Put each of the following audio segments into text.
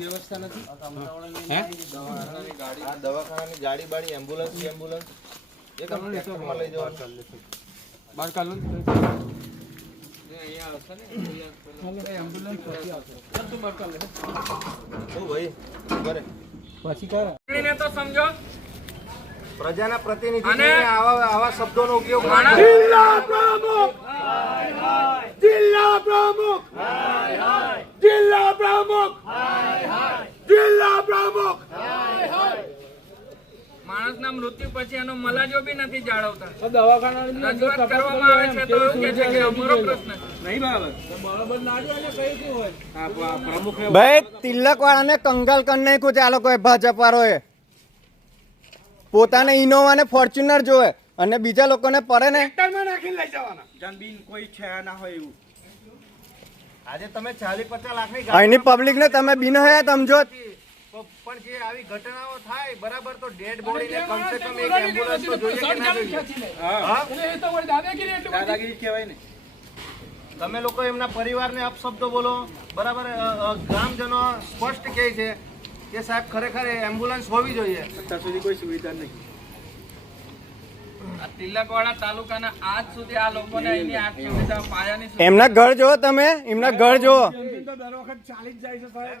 વ્યવસ્થા નથી? દવાખાનાની ગાડી બાડી એમ્બ્યુલન્સ એમ્બ્યુલન્સ એ તમે ટ્રેક્ટરમાં લઈ જવાનું. બાર કાઢો ને. એમ્બ્યુલન્સ પછી આવશે. ચાલ તું બાર કાઢ લે. ઓ ભાઈ બરે પછી કરે. ને તો સમજો. પ્રજાના પ્રતિનિધિ આવા આવા શબ્દોનો ઉપયોગ જિલ્લા પ્રમુખ! જિલ્લા પ્રમુખ જિલ્લા પ્રમુખ જિલ્લા પ્રમુખ માણસના મૃત્યુ પછી એનો મલાજો બી નથી જાળવતા. તો દવાખાનાની અંદર રજૂઆત કરવામાં આવે છે તો એવું કે છે કે અમારો પ્રશ્ન છે. નહીં બરાબર. તો બરાબર ના જો એટલે કઈ શું હોય? હા પ- પ્રમુખને ભાઈ તિલક વાળાને કંગાલ કરી નાખ્યું છે આ લોકોએ ભાજપ વાળોએ પોતાને ઇનોવા ને ફોર્ચ્યુનર જોવે અને બીજા લોકોને પડે ને. આજે તમે ચાલીસ પચાસ લાખની અહીંની પબ્લિક ને તમે બિન હયા સમજો. પણ જે આવી ઘટનાઓ થાય બરાબર તો ડેડ બોડીને કમસે કમ એક એમ્બ્યુલન્સ તો જોઈએ કે ના જોઈએ. હા? દાદાગીરી કહેવાય ને. તમે લોકો એમના પરિવારને અપશબ્દો બોલો. બરાબર ગ્રામજનો સ્પષ્ટ કહે છે કે સાહેબ ખરેખર એમ્બ્યુલન્સ હોવી જોઈએ. અત્યાર સુધી કોઈ સુવિધા નહીં આ તિલકવાડા તાલુકાના આજ સુધી આ લોકોને અહીંની આ સુવિધા પાયાની સુવિધા એમના ઘર જો તમે એમના ઘર જો તો દર વખત ચાલી જ જાય છે સાહેબ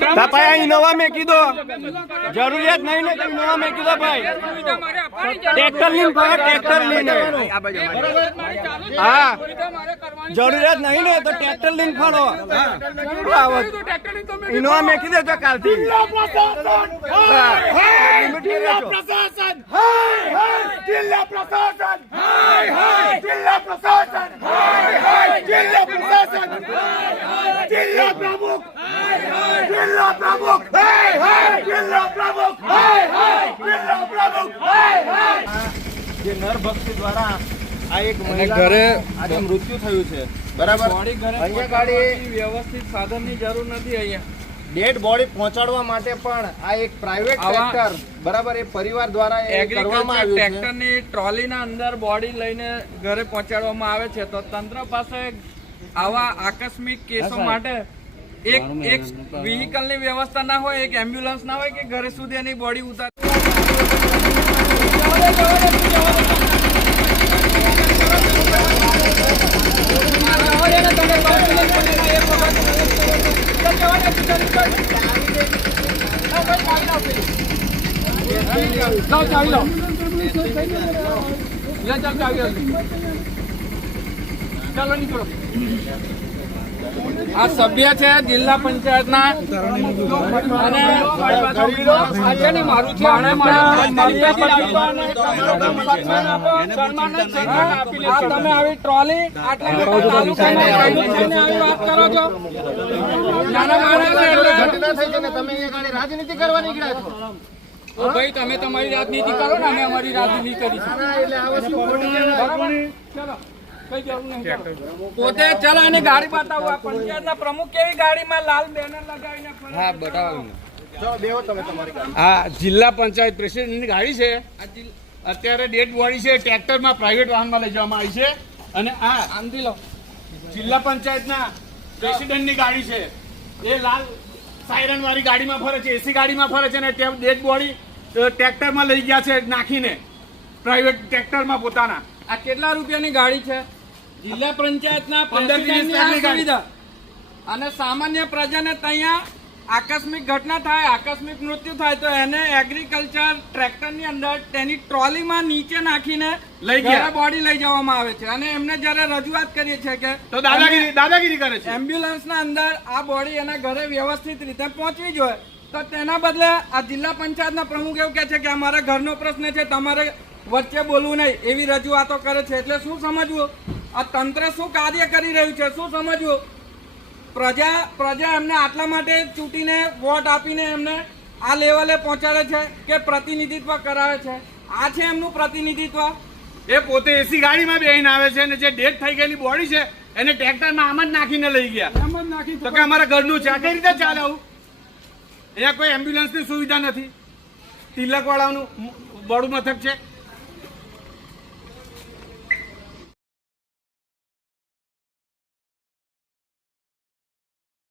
તા ભાઈ આ ઇનોવા મેં કીધો. જરૂરિયાત નહીં ને તો ઇનોવા મેં કીધો ભાઈ. ટ્રેક્ટર લઈને ભાઈ ટ્રેક્ટર લઈને. મારી ચાલુ છે. હા. જરૂરિયાત નહીં ને તો ટ્રેક્ટર લઈને ફાળો આવો. ટ્રેક્ટરની તો મેં ઇનોવા મેકી દેજો કાલથી હા. લિમિટ કરી દેજો. જે નરભક્ષી દ્વારા આ એક મહિલા ઘરે આજે મૃત્યુ થયું છે. બરાબર? અહીંયા ગાડી વ્યવસ્થિત સાધનની જરૂર નથી અહીંયા. ડેડ બોડી પહોંચાડવા માટે પણ આ એક પ્રાઇવેટ ટ્રેક્ટર બરાબર એ પરિવાર દ્વારા એ કરવામાં આવ્યું છે. ટ્રેક્ટરની ટ્રોલીના અંદર બોડી લઈને ઘરે પહોંચાડવામાં આવે છે. તો તંત્ર પાસે આવા આકસ્મિક કેસો માટે એક એક વ્હીકલની વ્યવસ્થા ના હોય એક એમ્બ્યુલન્સ ના હોય કે ઘરે સુધી એની બોડી ઉતાર ચાલ ચાલો નીકળો. આ સભ્ય છે જિલ્લા પંચાયતના. અને છે ને મારું છે. અને તમે આવી ટ્રોલી વાત કરો છો. રાજનીતિ કરવા નીકળ્યા છો. ભાઈ તમે તમારી રાજનીતિ કરો ને અમે અમારી રાજનીતિ કરી છે. પોતે ચલો અને ગાડી બતાવો. આ પંચાયતના પ્રમુખ કેવી ગાડીમાં લાલ બેનર લગાવીને હા બતાવો ચલો તમે તમારી ગાડી. જિલ્લા પંચાયત પ્રેસિડેન્ટની ગાડી છે. અત્યારે ડેટ બોડી છે ટ્રેક્ટરમાં પ્રાઇવેટ વાહનમાં લઈ જવામાં આવી છે. અને આ આંધી લો. જિલ્લા પંચાયતના પ્રેસિડેન્ટની ગાડી છે. એ લાલ સાયરન વાળી ગાડીમાં ફરે છે એસી ગાડીમાં ફરે છે અને ડેટ ડેડ બોડી ટ્રેક્ટરમાં લઈ ગયા છે નાખીને. પ્રાઇવેટ ટ્રેક્ટરમાં પોતાના. આ કેટલા રૂપિયાની ગાડી છે? જિલ્લા પંચાયતના. સુવિધા. અને સામાન્ય પ્રજાને ત્યાં આકસ્મિક ઘટના થાય આકસ્મિક મૃત્યુ થાય તો એને એગ્રીકલ્ચર ટ્રેક્ટરની અંદર તેની ટ્રોલીમાં નીચે નાખીને લઈ ગયા. બોડી લઈ જવામાં આવે છે. અને એમને જ્યારે રજૂઆત કરીએ છીએ કે તો દાદાગીરી દાદાગીરી કરે છે. એમ્બ્યુલન્સના અંદર આ બોડી એના ઘરે વ્યવસ્થિત રીતે પહોંચવી જોઈએ. તો તેના બદલે આ જિલ્લા પંચાયતના પ્રમુખ એવું કહે છે કે અમારા ઘરનો પ્રશ્ન છે તમારે વચ્ચે બોલવું નહીં. એવી રજૂઆતો કરે છે. એટલે શું સમજવું? આ તંત્ર શું કાર્ય કરી રહ્યું છે? શું સમજવું? પ્રજા પ્રજા એમને આટલા માટે ચૂંટીને વોટ આપીને એમને આ લેવલે પહોંચાડે છે કે પ્રતિનિધિત્વ કરાવે છે? આ છે એમનું પ્રતિનિધિત્વ? એ પોતે એસી ગાડીમાં બેહીને આવે છે અને જે ડેથ થઈ ગયેલી બોડી છે એને ટ્રેક્ટરમાં આમ જ નાખીને લઈ ગયા. તો કે અમારા ઘરનું છે. આ કઈ રીતે ચાલે આવું? અહીંયા કોઈ એમ્બ્યુલન્સની સુવિધા નથી. તિલકવાળાનું બડું મથક છે.